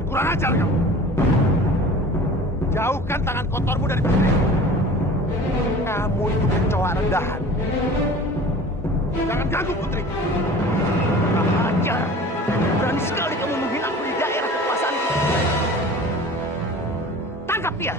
Jangan kurang ajar kamu. Jauhkan tangan kotormu dari putri. Kamu itu kecoa rendahan. Jangan ganggu putri. Kurang ajar. Berani sekali kamu menghina aku di daerah kekuasaan. Tangkap dia.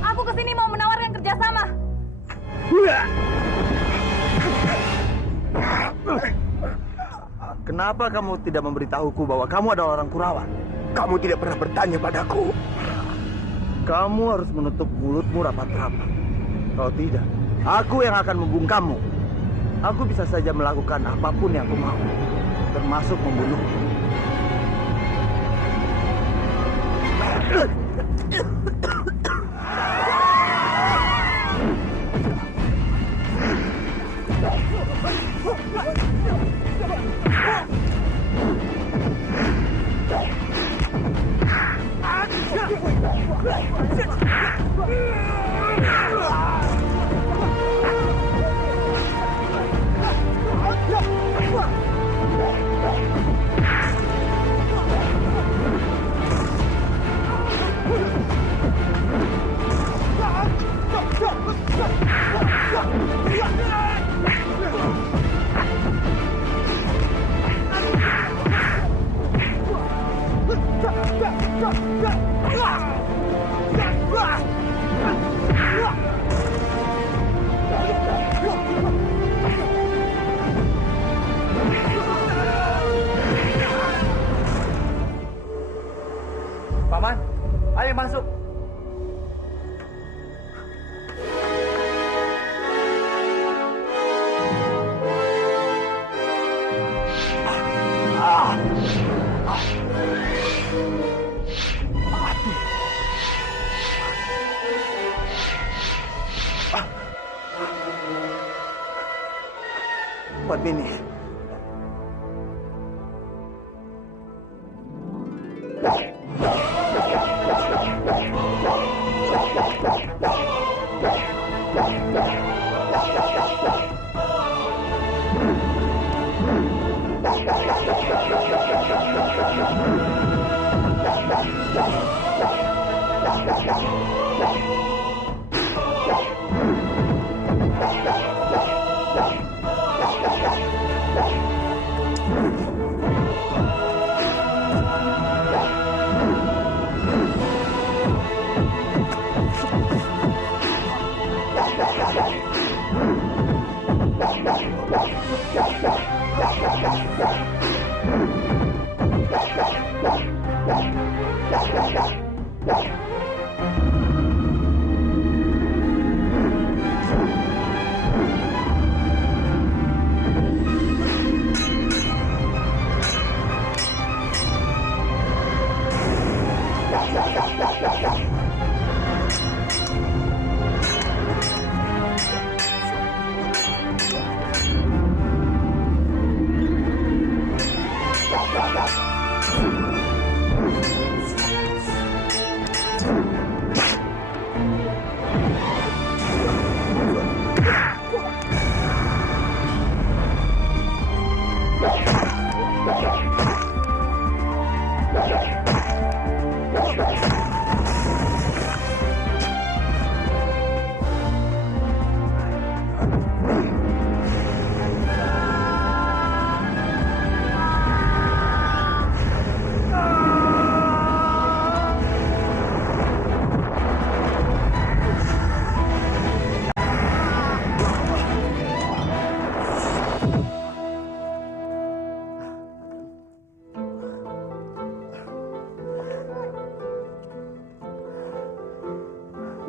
Aku kesini mau menawarkan kerjasama. Kenapa kamu tidak memberitahuku bahwa kamu adalah orang Kurawan? Kamu tidak pernah bertanya padaku. Kamu harus menutup mulutmu rapat-rapat. Kalau tidak, aku yang akan membungkammu. Aku bisa saja melakukan apapun yang aku mau, termasuk membunuhmu. Paman, ayo masuk. Padmini.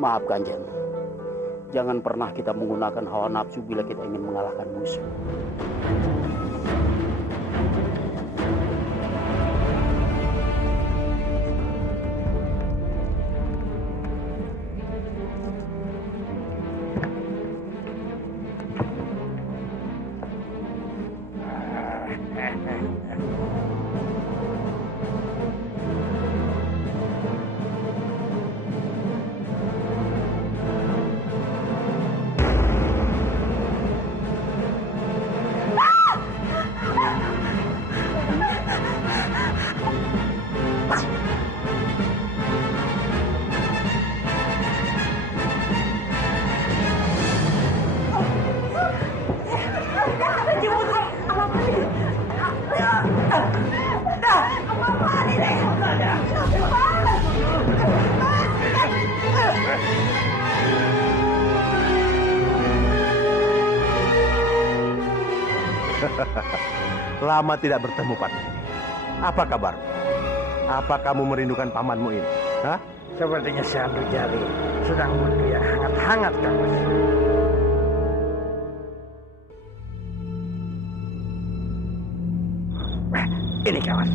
Maaf Kanjeng, Jangan pernah kita menggunakan hawa nafsu bila kita ingin mengalahkan musuh. Lama tidak bertemu, Pak. Apa kabar? Apa kamu merindukan pamanmu ini? Hah? Sepertinya si Andu Jali sedang butuh yang hangat-hangat, Kang Mas. Ini, Kang Mas.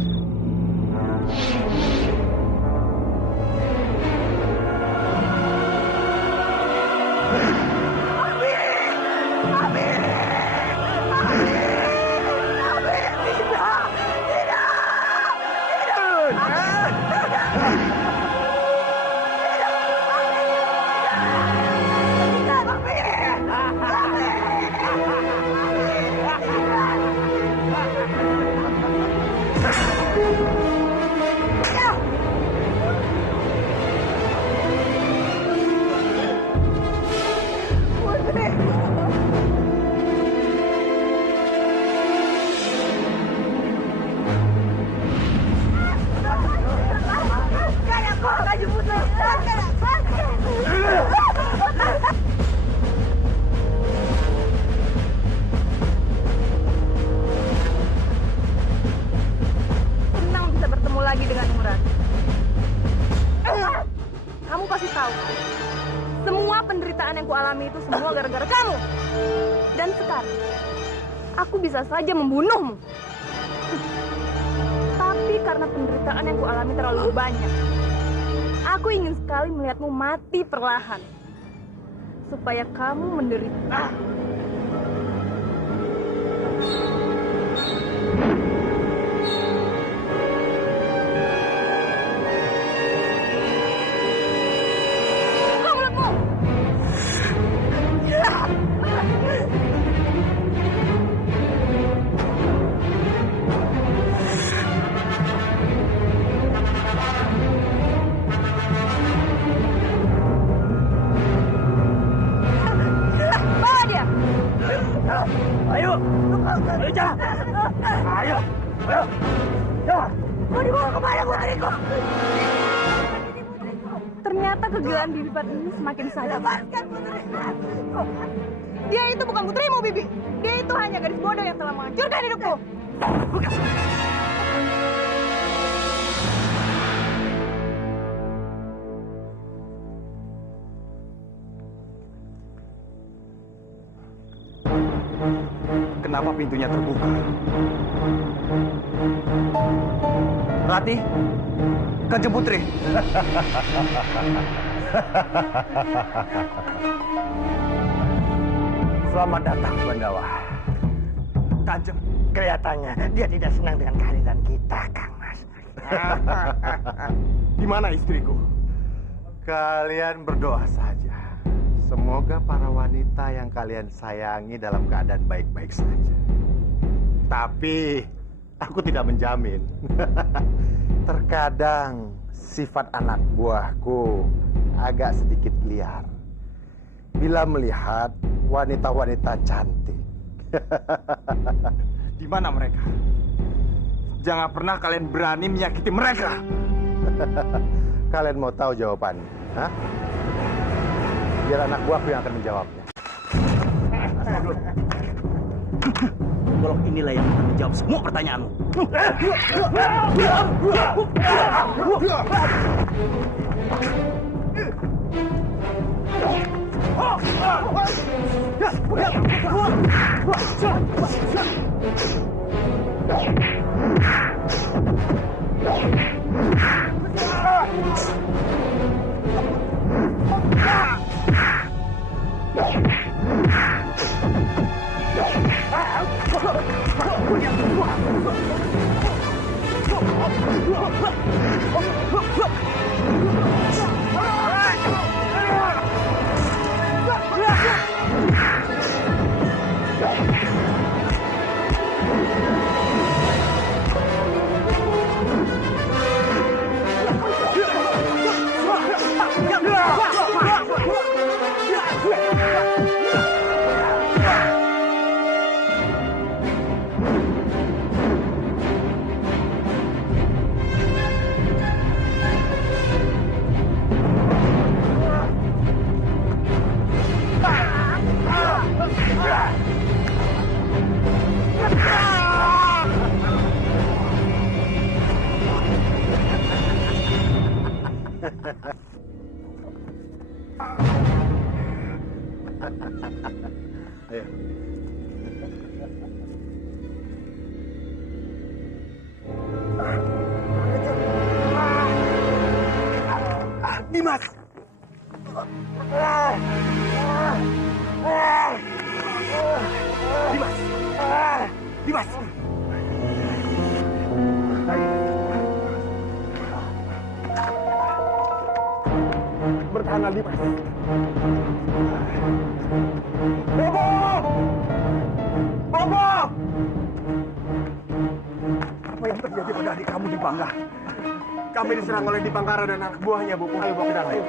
Senang bisa bertemu lagi dengan Murad. Kamu pasti tahu, semua penderitaan yang kualami itu semua gara-gara kamu. Dan sekarang, aku bisa saja membunuhmu. Tapi karena penderitaan yang kualami terlalu banyak, aku ingin sekali melihatmu mati perlahan. Supaya kamu menderita. Ayo, jalan. Ayo. Mau dibawa kemana, putriku? Ternyata kegilaan Bibi Pat ini semakin sadar. Dia itu bukan putrimu, Bibi. Dia itu hanya gadis bodoh yang telah menghancurkan hidupku. Bukan. Kenapa pintunya terbuka? Rati, Kanjeng Putri. Selamat datang, Bandawa. Kanjeng, Kelihatannya dia tidak senang dengan kehadiran kita, Kang Mas. di mana istriku? Kalian berdoa saja. Semoga para wanita yang kalian sayangi dalam keadaan baik-baik saja. Tapi aku tidak menjamin. Terkadang sifat anak buahku agak sedikit liar bila melihat wanita-wanita cantik. Di mana mereka? Jangan pernah kalian berani menyakiti mereka. Kalian mau tahu jawabannya? Hah? Biar anak buahku yang akan menjawabnya. Golok inilah yang akan menjawab semua pertanyaanmu. Ayo. Dimas! Dimas! Dimas! Bertahanlah, Dimas. Bobo! Bobo! Apa yang terjadi pada adik kamu di Bangga? Kami diserang oleh Dipangkara dan anak buahnya, Bobo. Ayo bawa ke dalam. Ayo.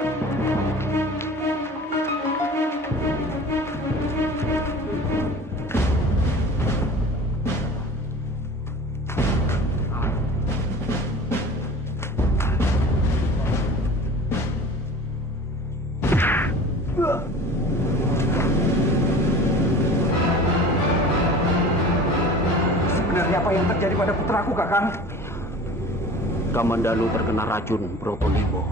Sebenarnya apa yang terjadi pada putraku, Kakang? Kamandalu terkena racun Brotolibo.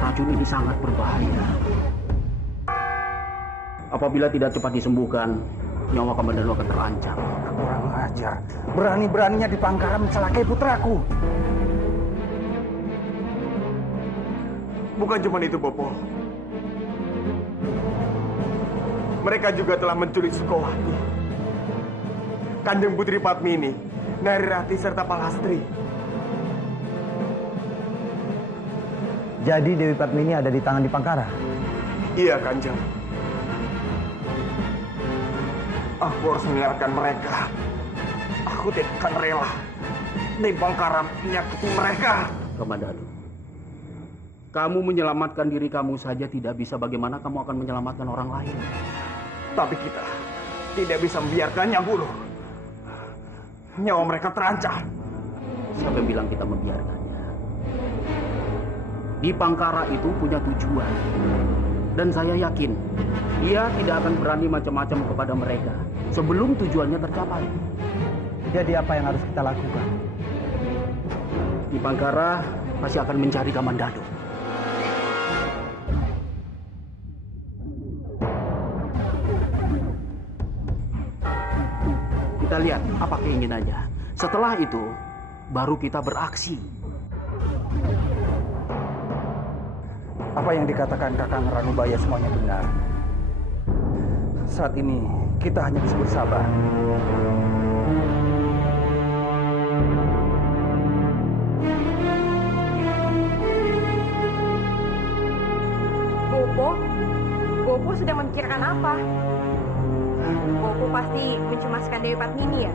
Racun ini sangat berbahaya. Apabila tidak cepat disembuhkan, nyawa Kamandalu akan terancam. Kurang ajar. Berani-beraninya Dipangkara mencelakai putraku. Bukan cuma itu, Bopo. Mereka juga telah menculik Sukowati, Kanjeng Putri Padmini, Narirati, serta Palastri. Jadi Dewi Padmini ada di tangan Dipangkara? Iya, Kanjeng. Aku harus menyelamatkan mereka. Aku tidak akan rela Dipangkara menyakiti mereka. Kamandalu, kamu menyelamatkan diri kamu saja tidak bisa, bagaimana kamu akan menyelamatkan orang lain? Tapi kita tidak bisa membiarkannya, Guru. Nyawa mereka terancam. Siapa yang bilang kita membiarkannya? Dipangkara itu punya tujuan. Dan saya yakin, dia tidak akan berani macam-macam kepada mereka sebelum tujuannya tercapai. Jadi apa yang harus kita lakukan? Dipangkara pasti akan mencari Kamandalu. Kita lihat apa keinginannya. Setelah itu, baru kita beraksi. Apa yang dikatakan Kakang Ranubaya semuanya benar. Saat ini kita hanya bisa bersabar. Bopo sedang memikirkan apa? Bopo pasti mencemaskan Dewi Padmini ya?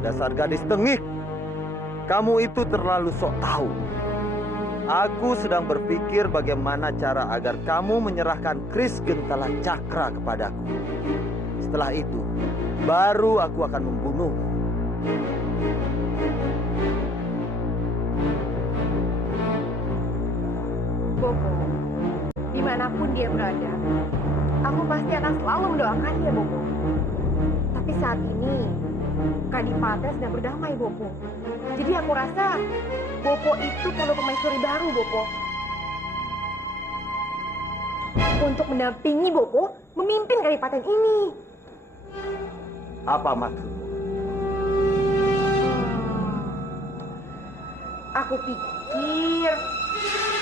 Dasar gadis tengik. Kamu itu terlalu sok tahu. Aku sedang berpikir bagaimana cara agar kamu menyerahkan kris Gentala Cakra kepadaku. Setelah itu, baru aku akan membunuhmu. Bopo, dimanapun dia berada, aku pasti akan selalu mendoakan dia, Bopo. Tapi saat ini, Kadipatra sedang berdamai, Bopo. Jadi aku rasa Bopo itu perlu permaisuri baru, Bopo. Untuk mendampingi Bopo memimpin kadipaten ini. Apa maksudmu? Aku pikir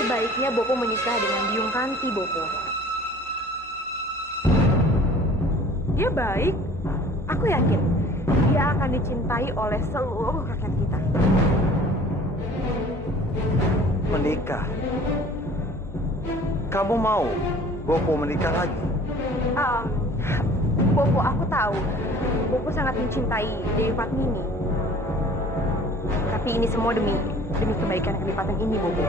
sebaiknya Bopo menikah dengan Biung Kanti, Bopo. Dia baik. Aku yakin dia akan dicintai oleh seluruh rakyat kita. Menikah? Kamu mau Bopo menikah lagi? Bopo, aku tahu. Bopo sangat mencintai Dewi Padmini. Tapi ini semua demi kebaikan kadipaten ini, Bopo.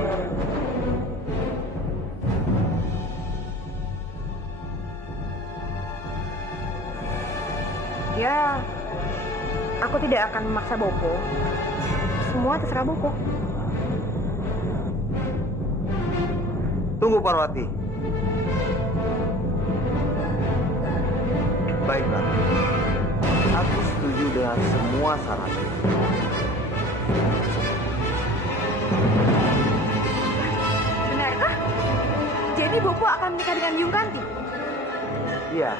Ya, aku tidak akan memaksa Bopo. Semua terserah Bopo. Tunggu Parwati. Baiklah. Aku setuju dengan semua saranmu. Benarkah? Jadi Bopo akan menikah dengan Biung Kanti? Iya,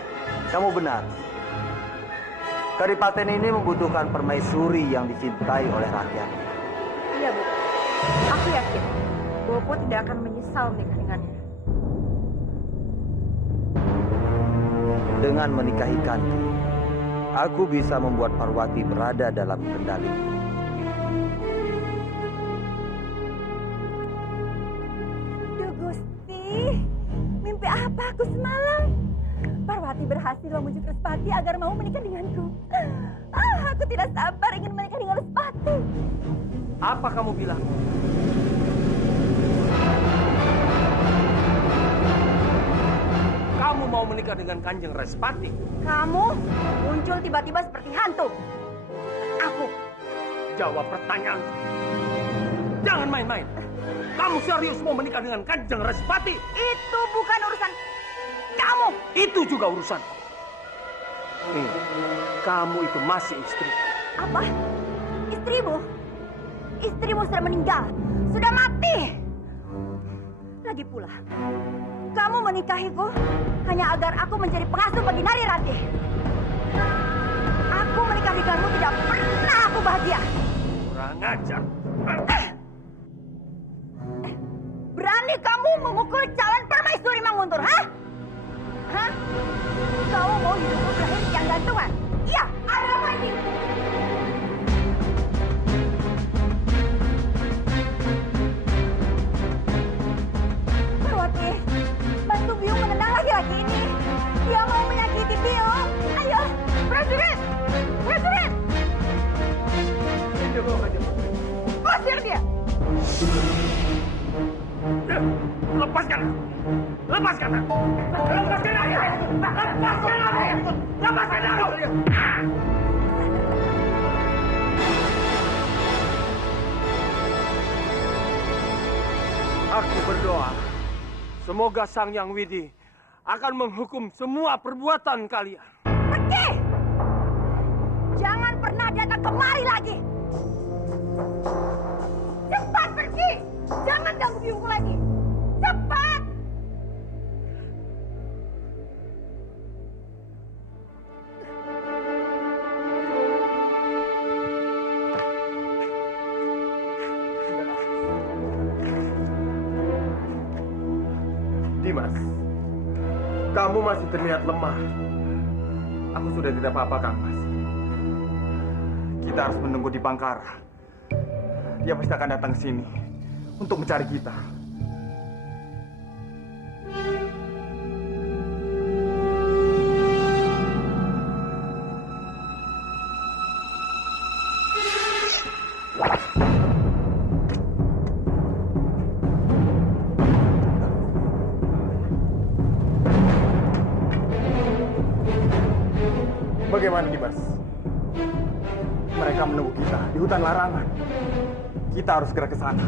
kamu benar. Kadipaten ini membutuhkan permaisuri yang dicintai oleh rakyat. Iya, Bopo. Aku yakin Bopo tidak akan menyesal menikah dengannya. Dengan menikahi Kanti, aku bisa membuat Parwati berada dalam kendaliku. Duh Gusti, mimpi apa aku semalam? Parwati berhasil membujuk Respati agar mau menikah denganku. Aku tidak sabar ingin menikah dengan Respati. Apa kamu bilang? Kamu mau menikah dengan Kanjeng Respati? Kamu muncul tiba-tiba seperti hantu. Aku. Jawab pertanyaan. Jangan main-main. Kamu serius mau menikah dengan Kanjeng Respati? Itu bukan urusan kamu. Itu juga urusan. Nih, kamu itu masih istri. Apa? Istrimu? Istrimu sudah meninggal. Sudah mati. Lagi pula, kamu menikahiku hanya agar aku menjadi pengasuh bagi Nari Rati. Aku menikahi kamu tidak pernah aku bahagia. Kurang ajar. Berani kamu memukul calon permaisuri Manguntur, hah? Hah? Kau mau hidupku berakhir yang gantungan? Iya, ada apa ini? Parwati, bantu Biung menendang laki-laki ini. Dia mau menyakiti Biung. Ayo, prajurit! Prajurit! Usir dia! Lepaskan! Lepaskan! Lepaskan aku! Lepaskan aku! Lepaskan aku! Aku berdoa, semoga Sang Yang Widi akan menghukum semua perbuatan kalian. Pergi! Jangan pernah datang kemari lagi! Cepat pergi! Jangan ganggu Biungku lagi! Cepat! Dimas, kamu masih terlihat lemah. Aku sudah tidak apa-apa, Kang Mas. Kita harus menunggu di Bangkara. Dia pasti akan datang ke sini untuk mencari kita. Bagaimana, Dimas? Mereka menunggu kita di hutan larangan. Kita harus segera ke sana.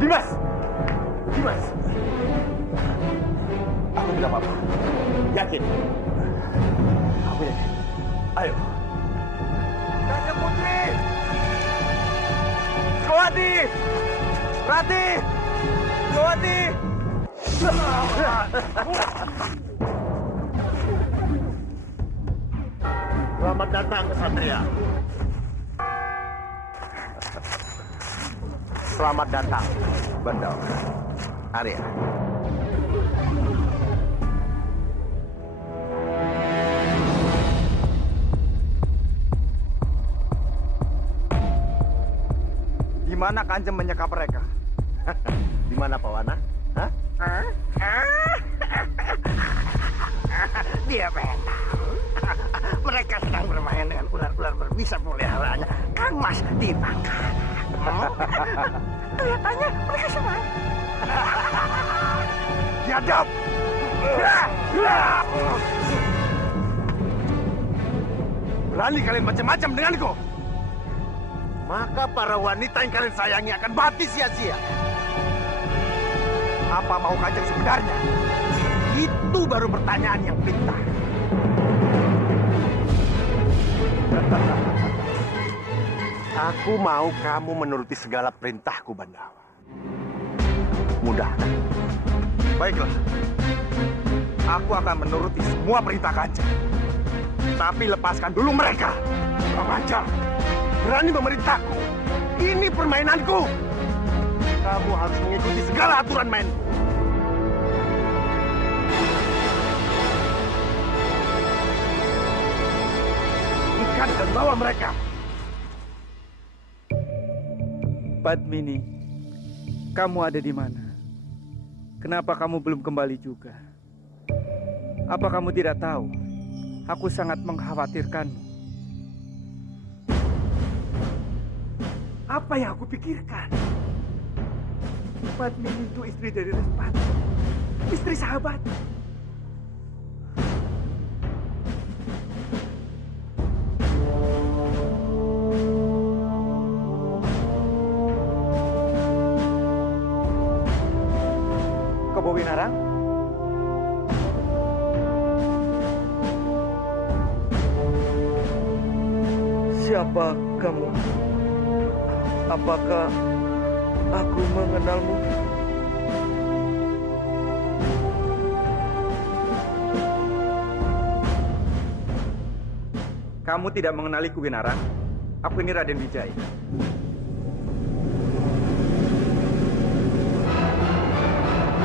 Dimas! Dimas! Aku tidak apa-apa. Yakin? Aku yakin. Ayo. Kanjeng Putri! Rati! Gawati! Selamat datang, Satria. Selamat datang, Bandawa. Arya. Di mana Kanjeng menyekap mereka? Di mana Pawana? Hah? Dia memang. Mereka sedang bermain dengan ular-ular berbisa peliharaannya Kang Mas di Bangkara. Kelihatannya mereka senang. Biadab! Berani kalian macam-macam denganku? Maka para wanita yang kalian sayangi akan mati sia-sia. Apa mau Kanjeng sebenarnya? Itu baru pertanyaan yang pintar. Aku mau kamu menuruti segala perintahku, Bandawa. Mudah, kan? Baiklah. Aku akan menuruti semua perintah Kanjeng. Tapi lepaskan dulu mereka. Remaja, berani memerintahku. Ini permainanku. Kamu harus mengikuti segala aturan mainku. Ikat dan bawa mereka. Padmini, kamu ada di mana? Kenapa kamu belum kembali juga? Apa kamu tidak tahu? Aku sangat mengkhawatirkanmu. Apa yang aku pikirkan? Padmini itu istri dari Respati. Istri sahabat. Kebo Winarang? Siapa kamu? Apakah aku mengenalmu? Kamu tidak mengenaliku, Winarang. Aku ini Raden Wijaya.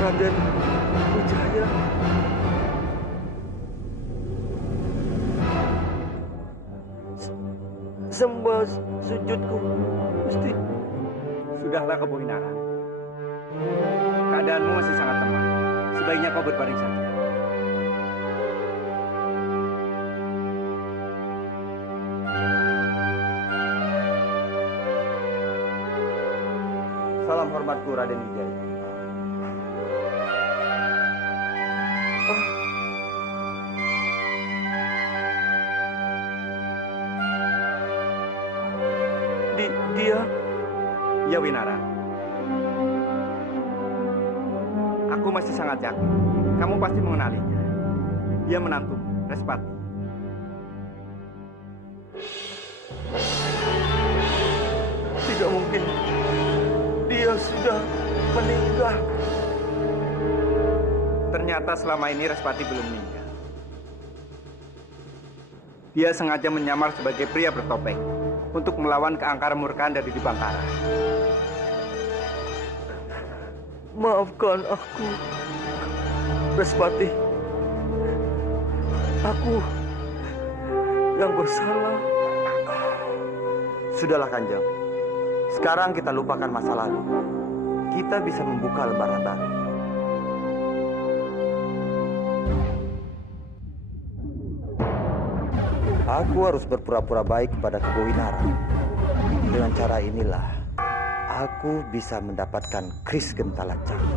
Raden Wijaya. Sembah sujudku, Gusti. Sudahlah, Kebo Winarang. Keadaanmu masih sangat lemah. Sebaiknya kau berbaring saja. Salam hormatku, Raden Wijaya. Dia Ya, Winarang. Aku masih sangat yakin. Kamu pasti mengenalinya. Dia menantu Respati. tidak mungkin. Dia sudah meninggal. Ternyata selama ini Respati belum meninggal. Dia sengaja menyamar sebagai pria bertopeng untuk melawan keangkara murkaan dari di Bangkara. Maafkan aku, Respati. Aku yang bersalah. Sudahlah, Kanjeng. Sekarang kita lupakan masa lalu. Kita bisa membuka lembaran baru. Aku harus berpura-pura baik kepada Kebo Winarang. Dengan cara inilah, aku bisa mendapatkan kris Gentala Cakra.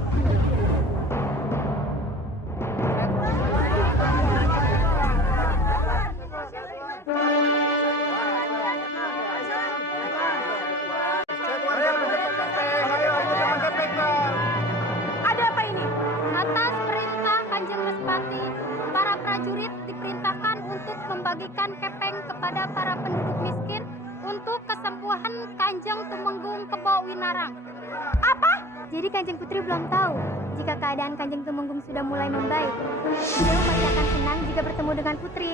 Ada apa ini? Atas perintah Kanjeng Respati, para prajurit diperintahkan untuk membagikan kepeng kepada para penduduk miskin untuk kesembuhan Kanjeng Tumenggung Kebo Winarang. Apa? Jadi Kanjeng Putri belum tahu jika keadaan Kanjeng Tumenggung sudah mulai membaik. Beliau pasti akan senang jika bertemu dengan Putri.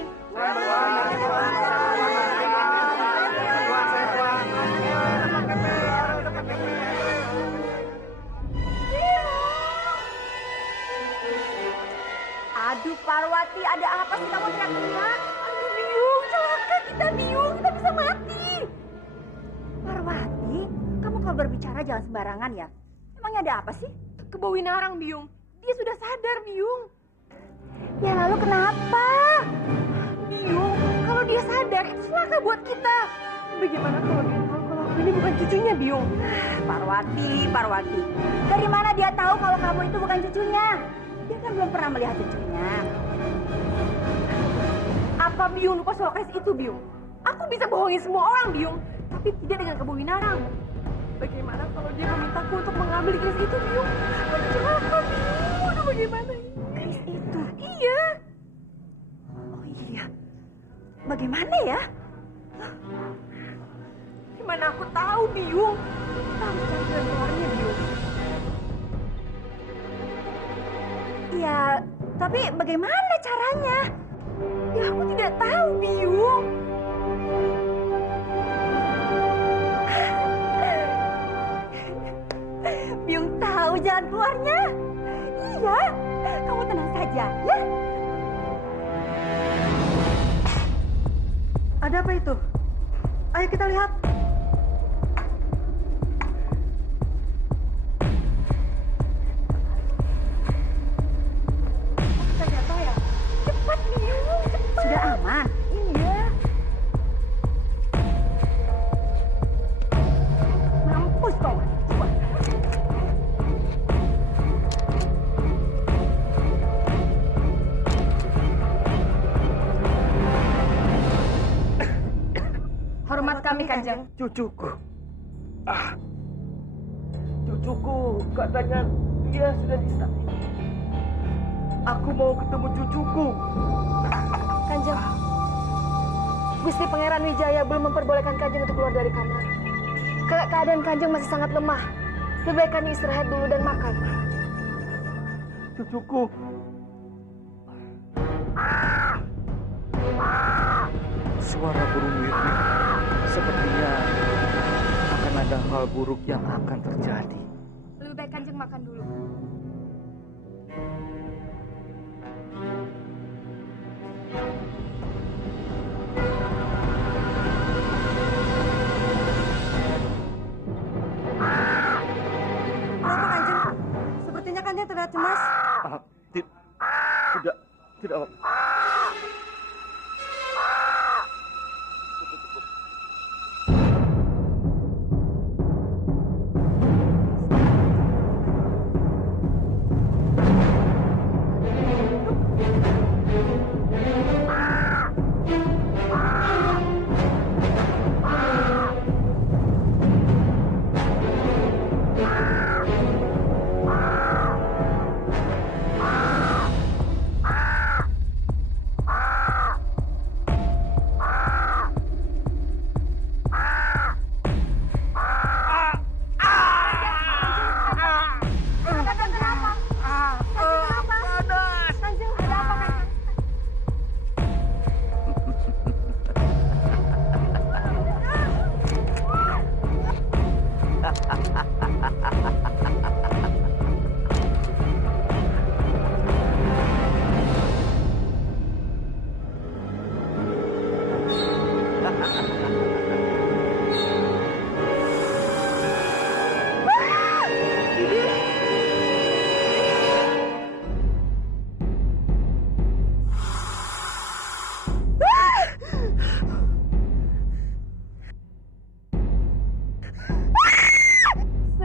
Aduh Parwati, ada apa sih kamu teriak-teriak? Aduh Biung, celaka kita Biung, kita bisa mati. Parwati, kamu kalau berbicara jangan sembarangan ya. Emangnya ada apa sih? Kebo Winarang, Biung. Dia sudah sadar, Biung. Ya lalu kenapa? Biung, kalau dia sadar itu celaka buat kita. Bagaimana kalau dia tahu kalau aku ini bukan cucunya, Biung? Parwati. Dari mana dia tahu kalau kamu itu bukan cucunya? Dia kan belum pernah melihat cucunya. Apa Biung lupa soal keris itu, Biung? Aku bisa bohongin semua orang, Biung. Tapi tidak dengan Kebo Winarang. Bagaimana kalau dia memintaku untuk mengambil keris itu, Biung? Aku celaka, Biung. Aduh, bagaimana ini? Keris itu? Iya. Oh iya. Bagaimana ya? Gimana aku tahu, Biung? Kita harus cari jalan keluarnya, Biung. Ya, tapi bagaimana caranya? Ya, aku tidak tahu, Biung. Biung tahu jalan keluarnya. Iya, kamu tenang saja, ya. Ada apa itu? Ayo kita lihat. Kita jatuh ya? Cepat, Biung, cepat. Sudah aman? Iya. Mampus kau, coba. Hormat kami, Kanjeng. Cucuku. Cucuku, katanya dia sudah di sana. Aku mau ketemu cucuku. Kanjeng, Gusti Pangeran Wijaya belum memperbolehkan Kanjeng untuk keluar dari kamar. Keadaan Kanjeng masih sangat lemah. Lebih baik kami istirahat dulu dan makan. Cucuku. Suara burung wit-wit sepertinya akan ada hal buruk yang akan terjadi. Lebih baik Kanjeng makan dulu. Kenapa, Kanjeng? Sepertinya Kanjeng terlihat cemas. Tidak.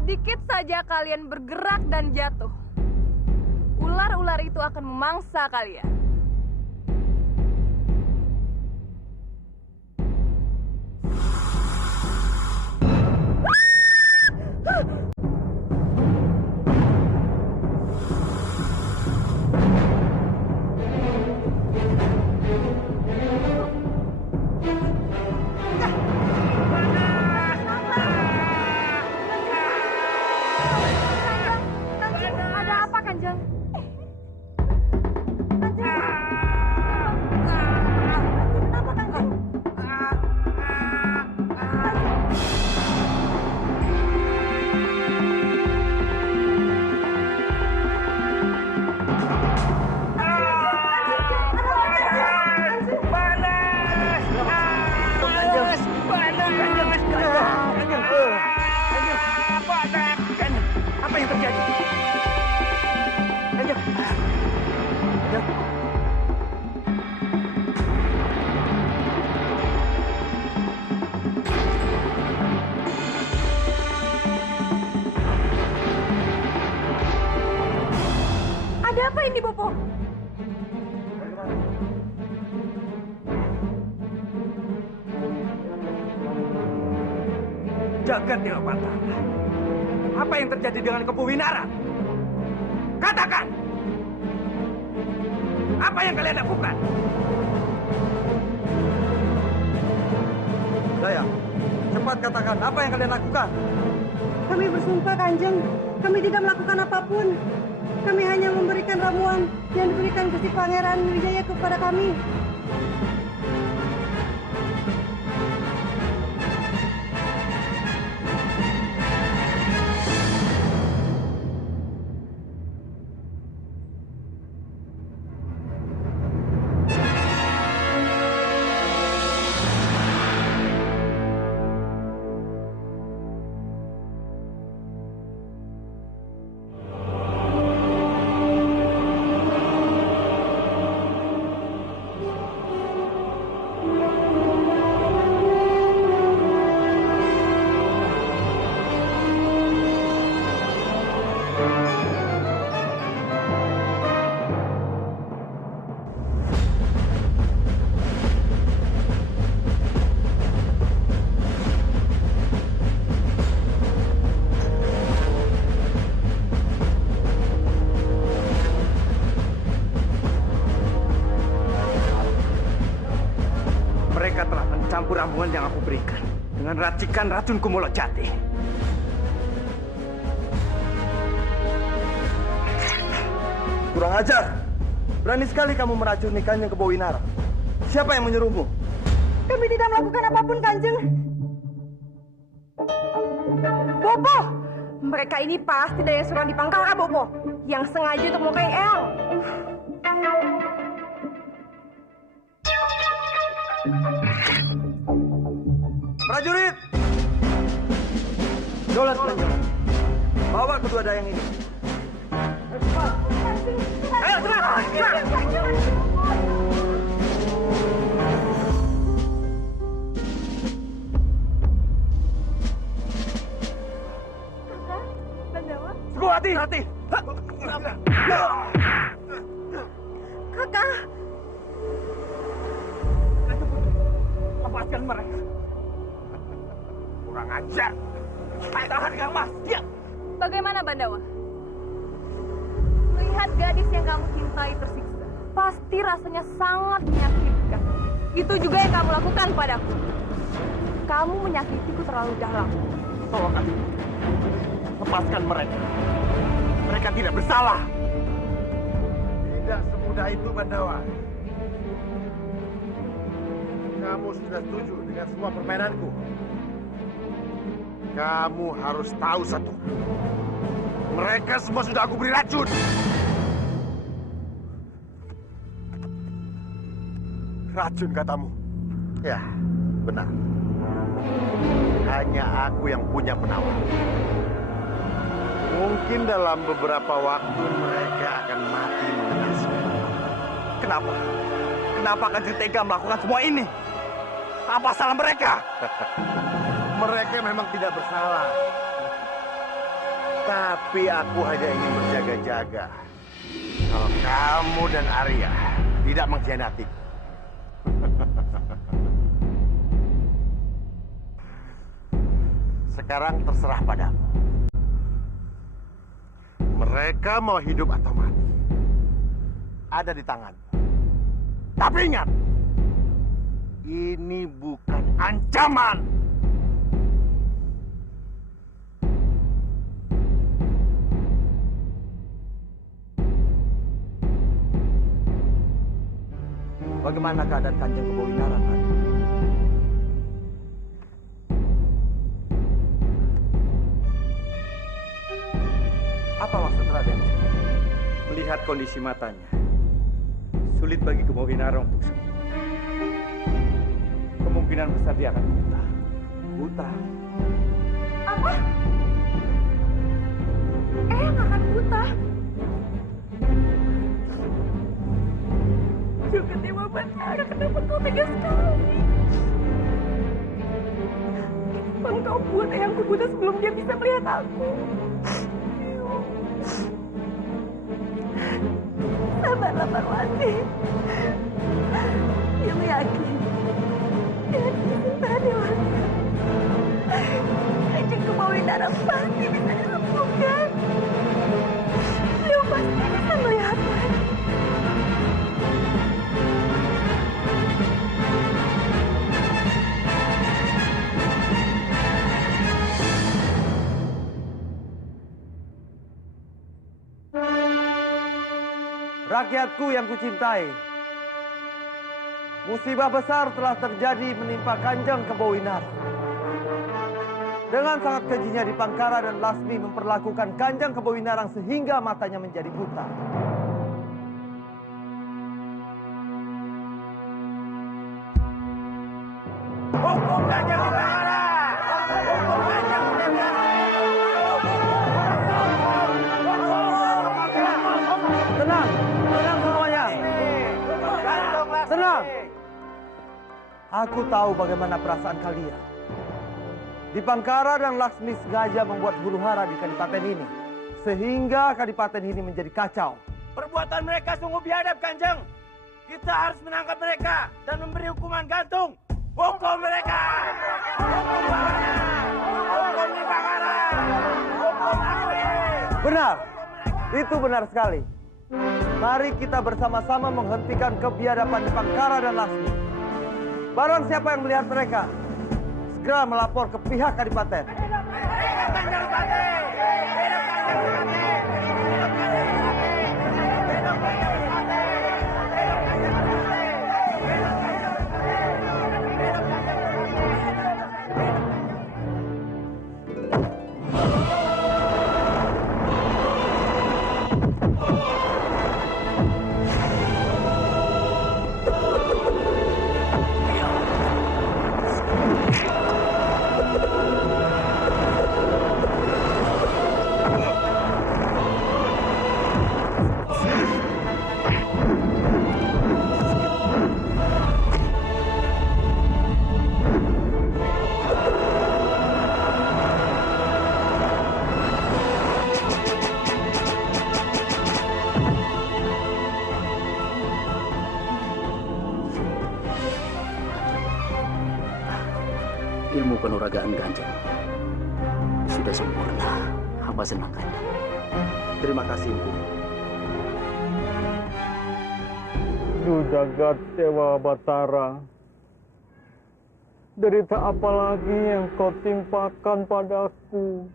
Sedikit saja kalian bergerak dan jatuh, ular-ular itu akan memangsa kalian. ini, Bopo. Jagat Dewa Batara. Apa yang terjadi dengan Kebo Winara? Katakan! Apa yang kalian lakukan? Daya, cepat katakan apa yang kalian lakukan. Kami bersumpah, Kanjeng. Kami tidak melakukan apapun. Kami hanya memberikan ramuan yang diberikan Gusti Pangeran Wijaya kepada kami. Mereka telah mencampur ramuan yang aku berikan dengan racikan racun Kumolo Jati. Kurang ajar. Berani sekali kamu meracuni Kanjeng Kebo Winara. Siapa yang menyuruhmu? Kami tidak melakukan apapun, Kanjeng. Bopo! Mereka ini pasti dari seorang di Pangkara, Bopo. Yang sengaja untuk melukai El. Prajurit! Dolas Lanjaman. Bawa kedua dayang ini. Ayo, cepat! Suku hati! Kakak! Lepaskan mereka. Kurang ajar. Tahan Kang Mas. Dia. Bagaimana, Bandawa? Melihat gadis yang kamu cintai tersiksa, pasti rasanya sangat menyakitkan. Itu juga yang kamu lakukan padaku. Kamu menyakitiku terlalu dalam. Tolong aku. Lepaskan mereka. Mereka tidak bersalah. Tidak semudah itu, Bandawa. Kamu sudah setuju dengan semua permainanku. Kamu harus tahu satu. Mereka semua sudah aku beri racun. Racun katamu. Ya, benar. Hanya aku yang punya penawar. Mungkin dalam beberapa waktu mereka akan mati mengenaskan. Kenapa? Kenapa Kanjeng tega melakukan semua ini? Apa salah mereka? Mereka memang tidak bersalah. Tapi aku hanya ingin berjaga-jaga. Kalau kamu dan Arya tidak mengkhianatiku. Sekarang terserah padamu. Mereka mau hidup atau mati. Ada di tanganmu. Tapi ingat, ini bukan ancaman. Bagaimana keadaan Kanjeng Kebo Winara, Kan? Apa maksud Raden? Melihat kondisi matanya, sulit bagi Kebo Winara untuk sembuh. Kemungkinan besar dia akan buta. Buta? Apa? Eyang akan buta? Juga Dewa Batara, kenapa kau tega sekali? Bang, kau buat Eyangku buta sebelum dia bisa melihat aku. bukanlah Parwati. Biung yakin dengan kecintaan dewasa, Kanjeng Kemawinarang pasti bisa disembuhkan. Biung pasti bisa melihat lagi. Rakyatku yang kucintai, musibah besar telah terjadi menimpa Kanjeng Kebawinarang. Dengan sangat kejinya Dipangkara dan Lasmi memperlakukan Kanjeng Kebawinarang sehingga matanya menjadi buta. Hukum Kanjeng Dipangkara! Hukum Kanjeng Dipangkara! Tenang, tenang semuanya. Tenang. Aku tahu bagaimana perasaan kalian. Dipangkara dan Laksmi sengaja membuat huru-hara di kadipaten ini, sehingga kadipaten ini menjadi kacau. Perbuatan mereka sungguh biadab, Kanjeng. Kita harus menangkap mereka dan memberi hukuman gantung. Hukum mereka! Hukum Dipangkara! Hukum Dipangkara! Hukum Laksmi! Benar, itu benar sekali. Mari kita bersama-sama menghentikan kebiadaban Dipangkara dan Lasmi. Barang siapa yang melihat mereka, segera melapor ke pihak kadipaten. Hidup Kanjeng Bupati! Hidup Kanjeng Bupati! Hidup Kanjeng Bupati! Hidup Kanjeng Bupati! Hidup Kanjeng Bupati! Hidup Kanjeng Bupati! Hidup Kanjeng Ilmu kanuragaan Kanjeng sudah sempurna. Hamba senang, Kanjeng. Terima kasih, Ibu. Duh jagat Dewa Batara, derita apa lagi yang kau timpakan padaku?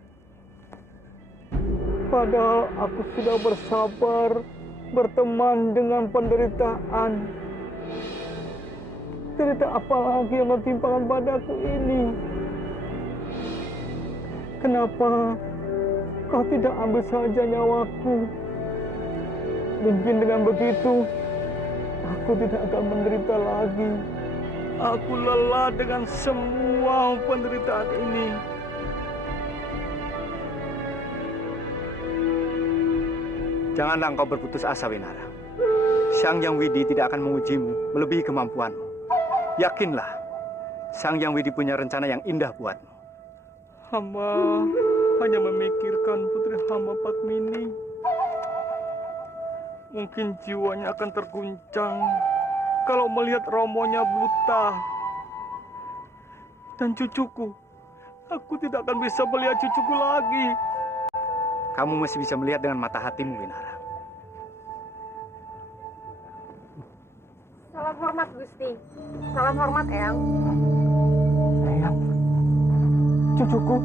Padahal aku sudah bersabar berteman dengan penderitaan. Derita apa lagi yang kau timpakan padaku ini? Kenapa kau tidak ambil saja nyawaku? Mungkin dengan begitu aku tidak akan menderita lagi. Aku lelah dengan semua penderitaan ini. Janganlah engkau berputus asa, Winara. Sang Yang Widi tidak akan mengujimu melebihi kemampuanmu. Yakinlah, Sang Yang Widi punya rencana yang indah buatmu. Hamba hanya memikirkan putri hamba Padmini. Mungkin jiwanya akan terguncang kalau melihat romonya buta. Dan cucuku, aku tidak akan bisa melihat cucuku lagi. Kamu masih bisa melihat dengan mata hatimu, Winara. Salam hormat, Gusti. Salam hormat, Eyang. Eyang, cucuku,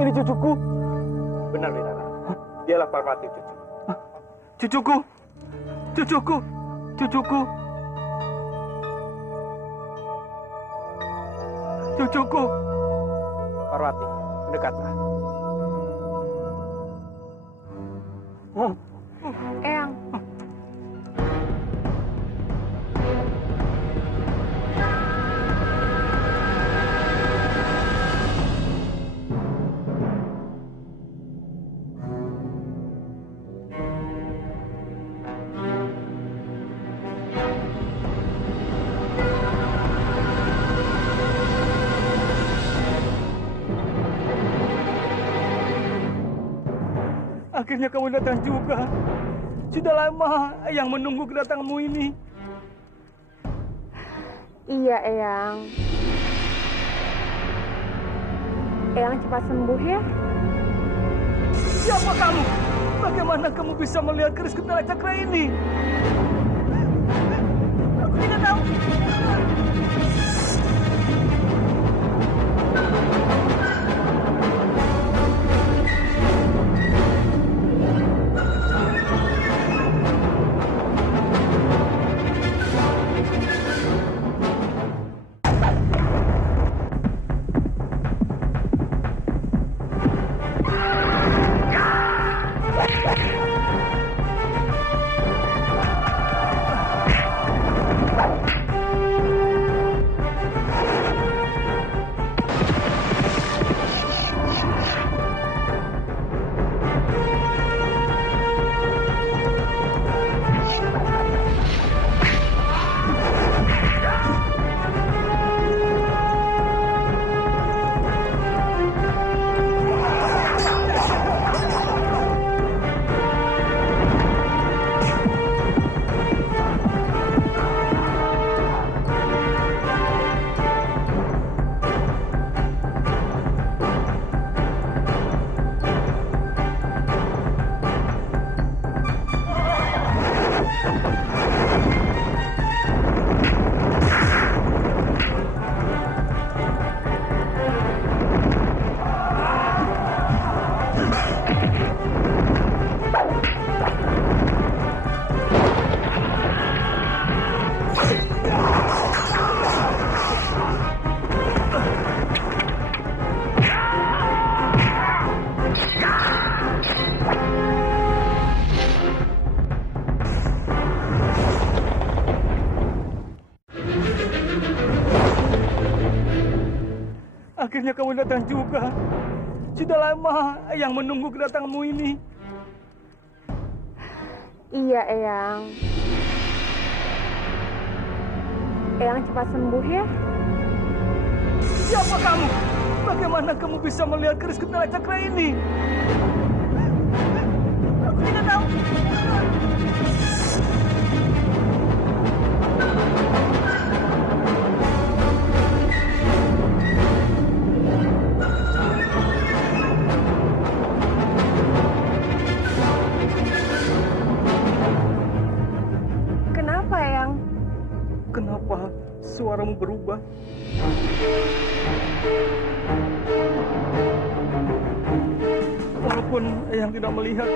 ini cucuku. Benar, Winara. Dialah Parwati, cucu. Cucuku, cucuku, cucuku, cucuku. Parwati, mendekatlah. Eyang. Akhirnya kamu datang juga. Sudah lama Eyang menunggu kedatanganmu ini. Iya, Eyang. Eyang cepat sembuh ya. Siapa kamu? Bagaimana kamu bisa melihat keris Kendala Cakra ini? Aku tidak tahu. Akhirnya kamu datang juga. Sudah lama Eyang menunggu kedatanganmu ini. Iya, Eyang. Eyang cepat sembuh ya. Siapa kamu? Bagaimana kamu bisa melihat keris Kendala Cakra ini? Aku tidak tahu. Kenapa, Eyang? Kenapa suaramu berubah? Walaupun Eyang tidak melihat,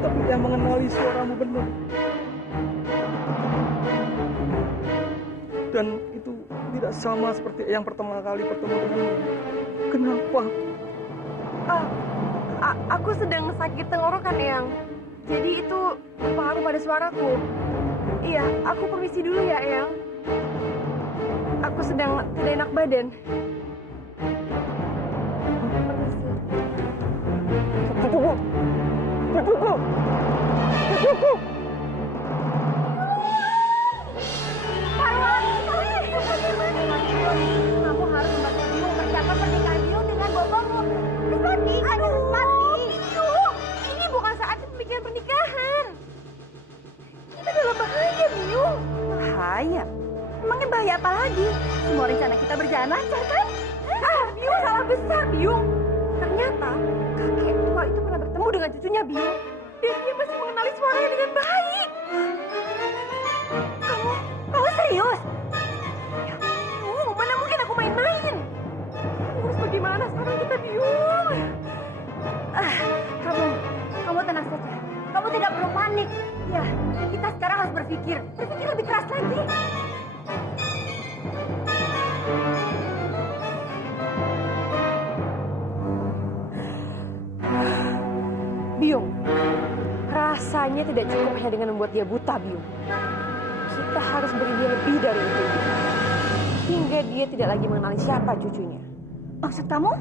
tapi Eyang mengenali suaramu benar. Dan itu tidak sama seperti Eyang pertama kali bertemu denganmu. Kenapa? Aku sedang sakit tenggorokan, Eyang. Jadi itu berpengaruh pada suaraku. Iya, aku permisi dulu ya, Eyang. Aku sedang tidak enak badan. Cucuku! Cucuku! Cucuku! Parwani, kamu harus membantu Biu mempersiapkan pernikahan Biu dengan bobomu. Respati, aduh, Respati. Ini bukan saatnya pembicaraan pernikahan. Kita dalam bahaya, Biu. Bahaya? Emangnya bahaya apa lagi? Semua rencana kita berjalan lancar, kan? Biu salah besar, Biu. Ternyata kakek tua itu pernah bertemu dengan cucunya Biu. Dan dia masih mengenali suaranya dengan baik. Kamu serius? Ya, Biu, mana mungkin aku main-main? Terus bagaimana sekarang kita, Biu? Kamu tenang saja. Kamu tidak perlu panik. Ya, kita sekarang harus berpikir lebih keras lagi. Biung, rasanya tidak cukup hanya dengan membuat dia buta, Biung. Kita harus beri dia lebih dari itu. Hingga dia tidak lagi mengenali siapa cucunya. Maksud kamu?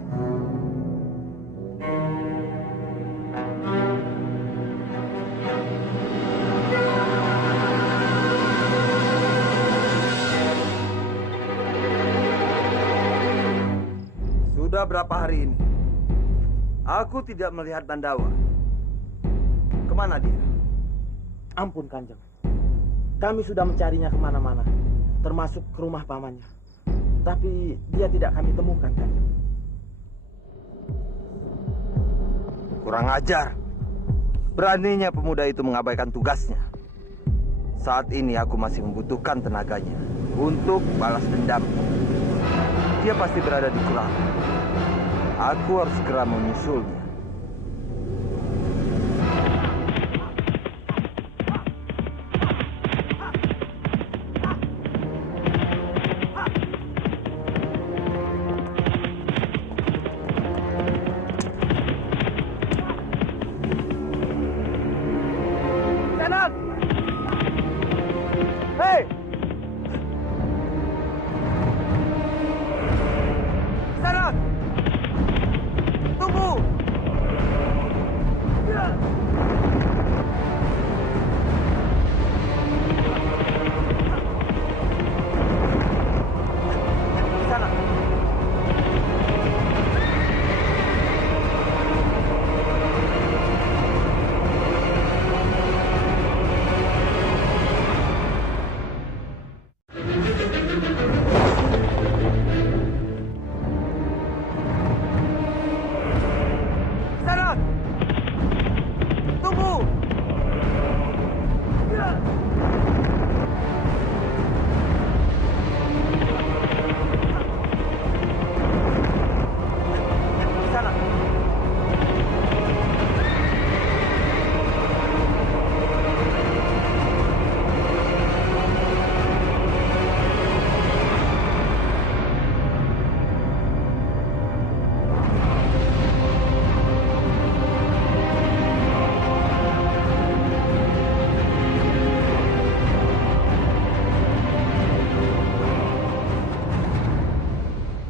Sudah berapa hari ini aku tidak melihat Bandawa. Kemana dia? Ampun Kanjeng. Kami sudah mencarinya kemana-mana, termasuk ke rumah pamannya. Tapi dia tidak kami temukan, Kanjeng. Kurang ajar. Beraninya pemuda itu mengabaikan tugasnya. Saat ini aku masih membutuhkan tenaganya untuk balas dendam. Dia pasti berada di Kurara. Aku harus segera menyusulnya.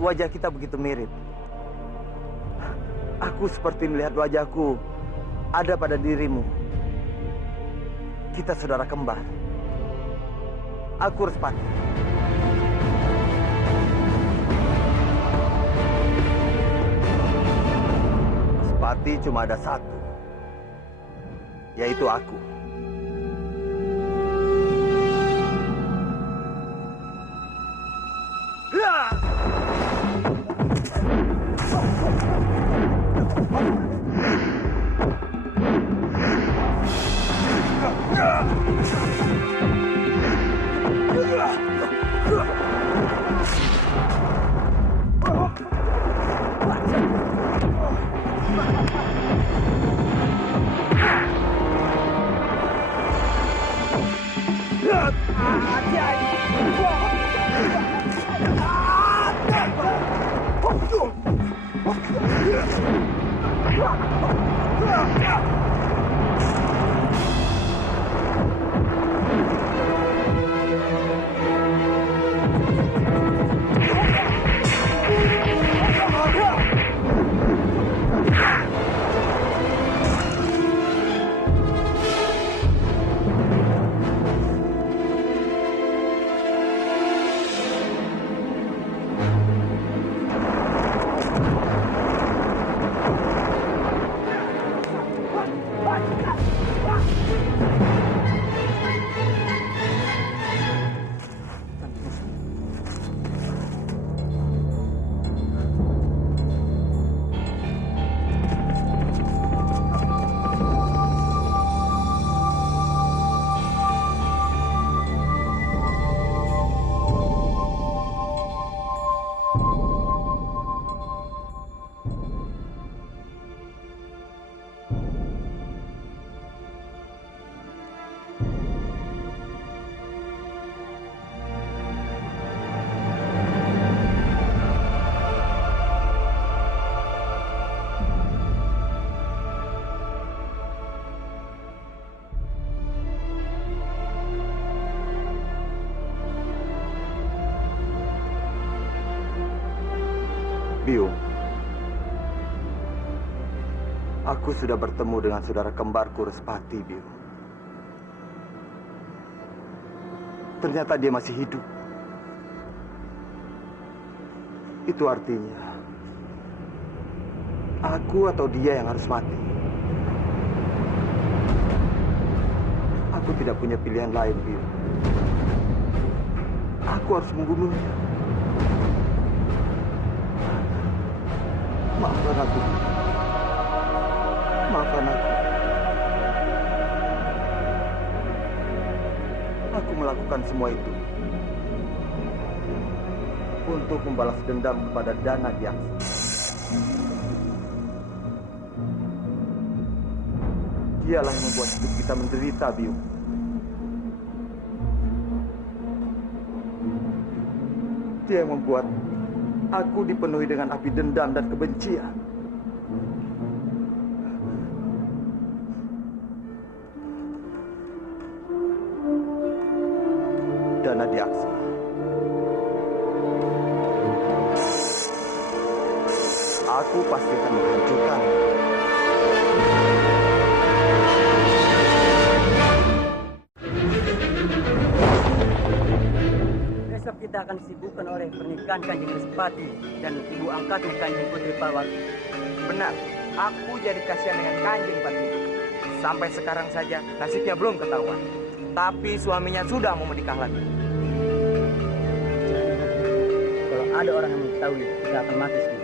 Wajah kita begitu mirip. Aku seperti melihat wajahku ada pada dirimu. Kita saudara kembar. Aku Respati. Respati cuma ada satu, yaitu aku. Biung, aku sudah bertemu dengan saudara kembarku Respati, Biung. Ternyata dia masih hidup. Itu artinya aku atau dia yang harus mati. Aku Aku tidak punya pilihan lain, Biu. Aku harus membunuhnya. Maafkan aku. Maafkan aku. Aku melakukan semua itu untuk membalas dendam kepada Dana Diaksa. Dialah yang membuat hidup kita menderita, Biu. Dia yang membuat aku dipenuhi dengan api dendam dan kebencian. Dana Diaksa. Aku pasti akan menghancurkan. Besok kita akan disibukkan oleh pernikahan Kanjeng Respati dan ibu angkatnya Kanjeng Putri Palwati. Benar, aku jadi kasihan dengan Kanjeng Pati. Sampai sekarang saja nasibnya belum ketahuan. Tapi suaminya sudah mau menikah lagi. Kalau ada orang yang mengetahui, kita akan mati semua.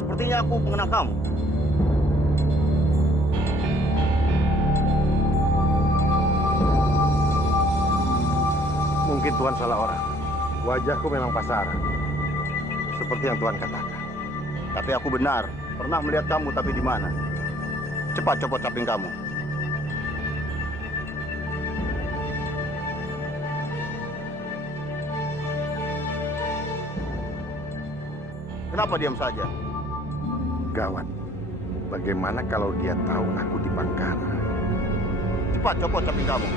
Sepertinya aku mengenal kamu. Mungkin Tuhan salah orang. Wajahku memang pasaran. Seperti yang Tuhan katakan. Tapi aku benar. Pernah melihat kamu, tapi di mana? Cepat copot caping kamu. Kenapa diam saja? Gawat. Bagaimana kalau dia tahu aku di Bangkara? Cepat copot caping kamu.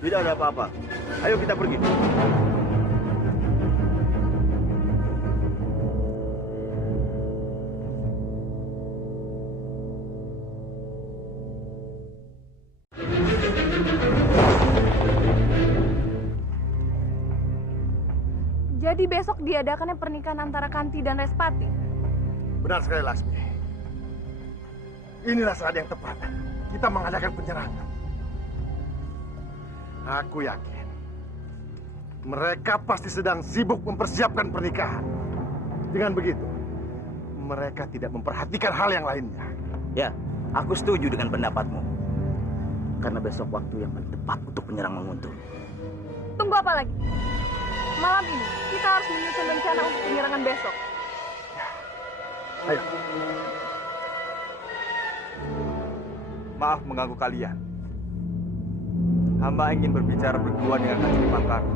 Tidak ada apa-apa. Ayo kita pergi. Jadi besok diadakannya pernikahan antara Kanti dan Respati. Benar sekali, Lasmi. Inilah saat yang tepat. Kita mengadakan penyerangan. Aku yakin mereka pasti sedang sibuk mempersiapkan pernikahan. Dengan begitu, mereka tidak memperhatikan hal yang lainnya. Ya, aku setuju dengan pendapatmu. Karena besok waktu yang paling tepat untuk menyerang Manguntul. Tunggu apa lagi? Malam ini kita harus menyusun rencana untuk penyerangan besok. Ayo. Maaf mengganggu kalian. Hamba ingin berbicara berdua dengan Kanjeng Bangkara.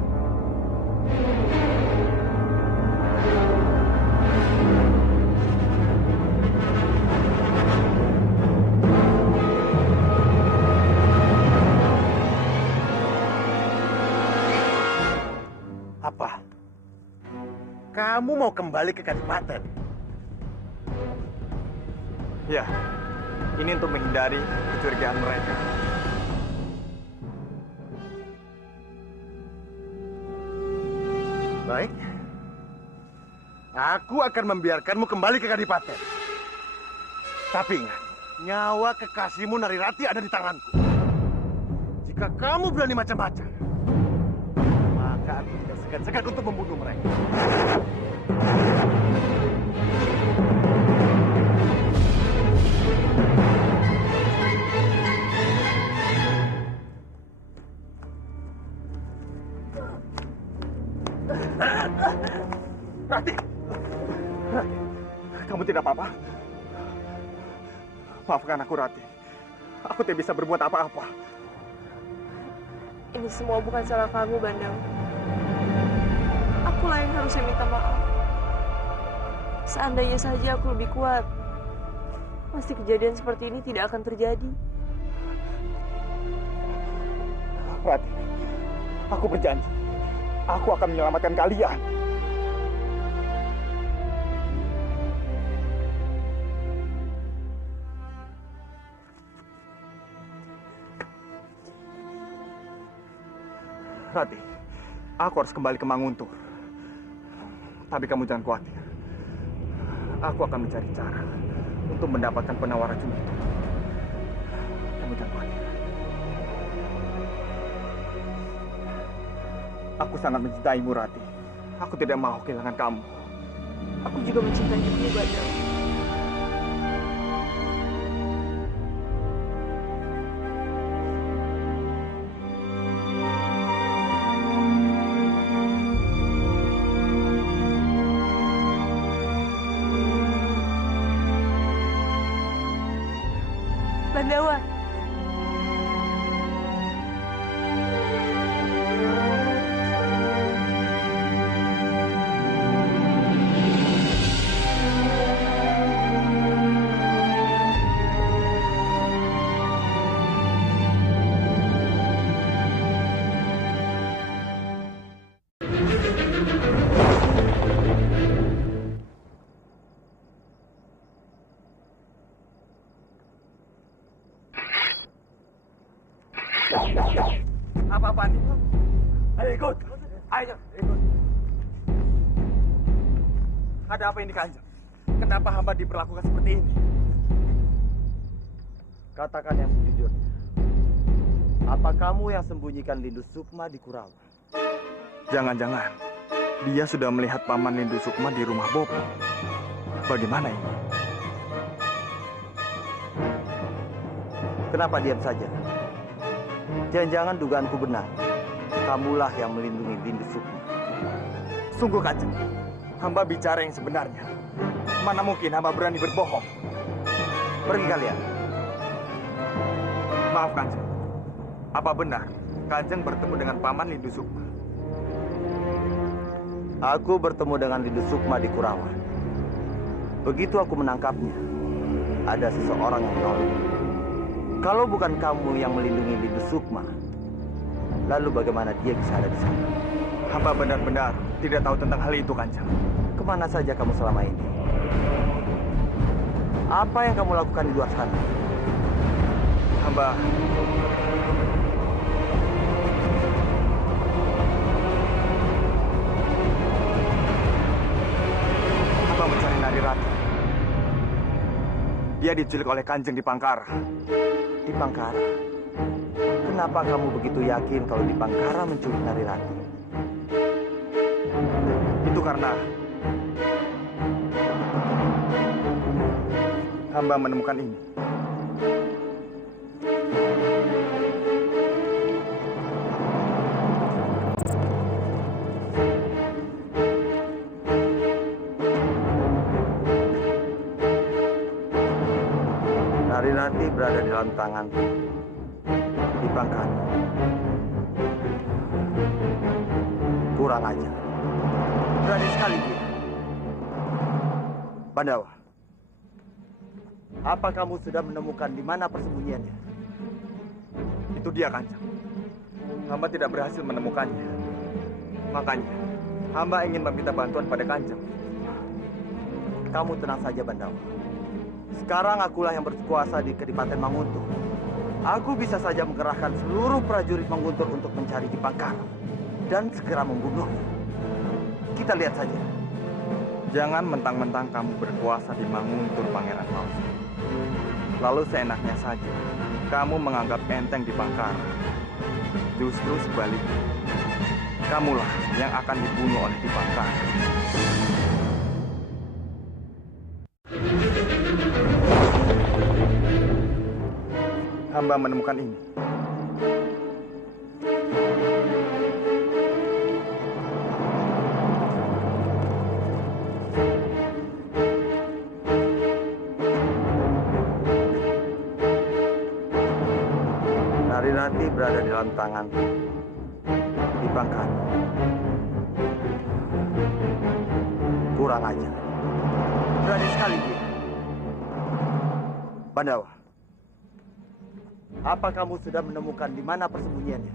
Apa? kamu mau kembali ke Kadipaten? Ya, ini untuk menghindari kecurigaan mereka. Baik. Aku akan membiarkanmu kembali ke Kadipaten. Tapi ingat, nyawa kekasihmu Narirati ada di tanganku. Jika kamu berani macam-macam, maka aku tidak segan-segan untuk membunuh mereka. Rati! Kamu tidak apa-apa? Maafkan aku, Rati. Aku tidak bisa berbuat apa-apa. Ini semua bukan salah kamu, Bandang. Akulah yang harusnya minta maaf. Seandainya saja aku lebih kuat, pasti kejadian seperti ini tidak akan terjadi. Rati, aku berjanji. Aku akan menyelamatkan kalian. Rati, aku harus kembali ke Manguntur. Tapi kamu jangan khawatir. Aku akan mencari cara untuk mendapatkan penawar racun itu. Kamu jangan khawatir. Aku sangat mencintaimu, Rati. Aku tidak mau kehilangan kamu. Aku juga mencintaimu, Bandang. Bandawa. Apa-apaan itu? Ayo ikut. Ayo ikut. Ada apa ini, Kanjeng? Kenapa hamba diperlakukan seperti ini? Katakan yang sejujurnya. Apa kamu yang sembunyikan Lindu Sukma di Kurawa? Jangan-jangan dia sudah melihat Paman Lindu Sukma di rumah Bopo. Bagaimana ini? Kenapa diam saja? Jangan-jangan dugaanku benar. Kamulah yang melindungi Lindu Sukma. Sungguh, Kanjeng. Hamba bicara yang sebenarnya. Mana mungkin hamba berani berbohong. Pergi kalian. Maaf, Kanjeng. Apa benar Kanjeng bertemu dengan Paman Lindu Sukma? Aku bertemu dengan Lindu Sukma di Kurawa. Begitu aku menangkapnya, ada seseorang yang menolong. Kalau bukan kamu yang melindungi Lindu Sukma, lalu bagaimana dia bisa ada di sana? Hamba benar-benar tidak tahu tentang hal itu, Kanjeng. Kemana saja kamu selama ini? Apa yang kamu lakukan di luar sana? Hamba mencari Narirati. Dia diculik oleh Kanjeng di Pangkara. Di Pangkara? Kenapa kamu begitu yakin kalau di Pangkara menculik Narirati? Itu karena hamba menemukan ini. Narirati berada di dalam tangan di Pangkara. Kurang ajar. Berani sekali dia. Bandawa, apa kamu sudah menemukan di mana persembunyiannya? Itu dia, Kanjeng. Hamba tidak berhasil menemukannya. Makanya, hamba ingin meminta bantuan pada Kanjeng. Kamu tenang saja, Bandawa. Sekarang akulah yang berkuasa di Kadipaten Manguntur. Aku bisa saja mengerahkan seluruh prajurit Manguntur untuk mencari Dipangkara dan segera membunuhnya. Kita lihat saja. Jangan mentang-mentang kamu berkuasa di Manguntur, Pangeran Palsu. Lalu seenaknya saja, kamu menganggap enteng Dipangkara. Justru sebaliknya, kamulah yang akan dibunuh oleh Dipangkara. Hamba menemukan ini. Narirati berada di dalam tangan Dipangkara. Kurang ajar. Berani sekali dia. Bandawa, apa kamu sudah menemukan di mana persembunyiannya?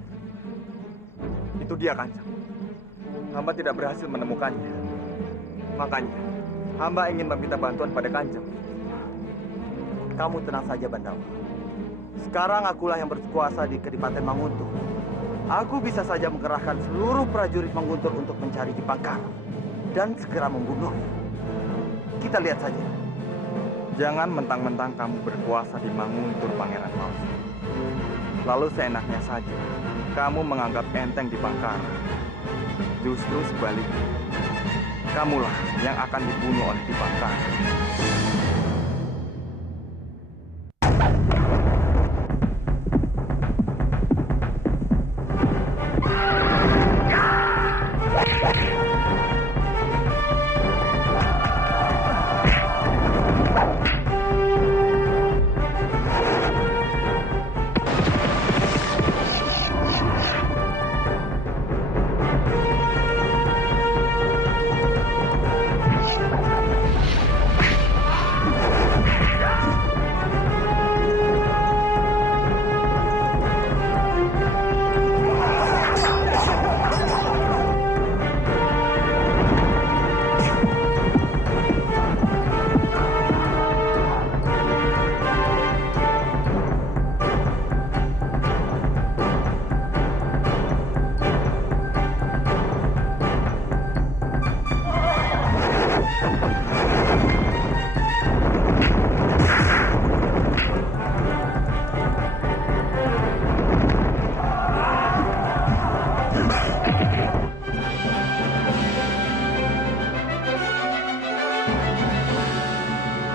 Itu dia, Kanjeng. Hamba tidak berhasil menemukannya. Makanya, hamba ingin meminta bantuan pada Kanjeng. Kamu tenang saja, Bandawa. Sekarang akulah yang berkuasa di Kadipaten Manguntur. Aku bisa saja mengerahkan seluruh prajurit Manguntur untuk mencari Dipangkara dan segera membunuhnya. Kita lihat saja. Jangan mentang-mentang kamu berkuasa di Manguntur, Pangeran Palsu. Lalu seenaknya saja, kamu menganggap enteng Dipangkara. Justru sebaliknya, kamulah yang akan dibunuh oleh Dipangkara.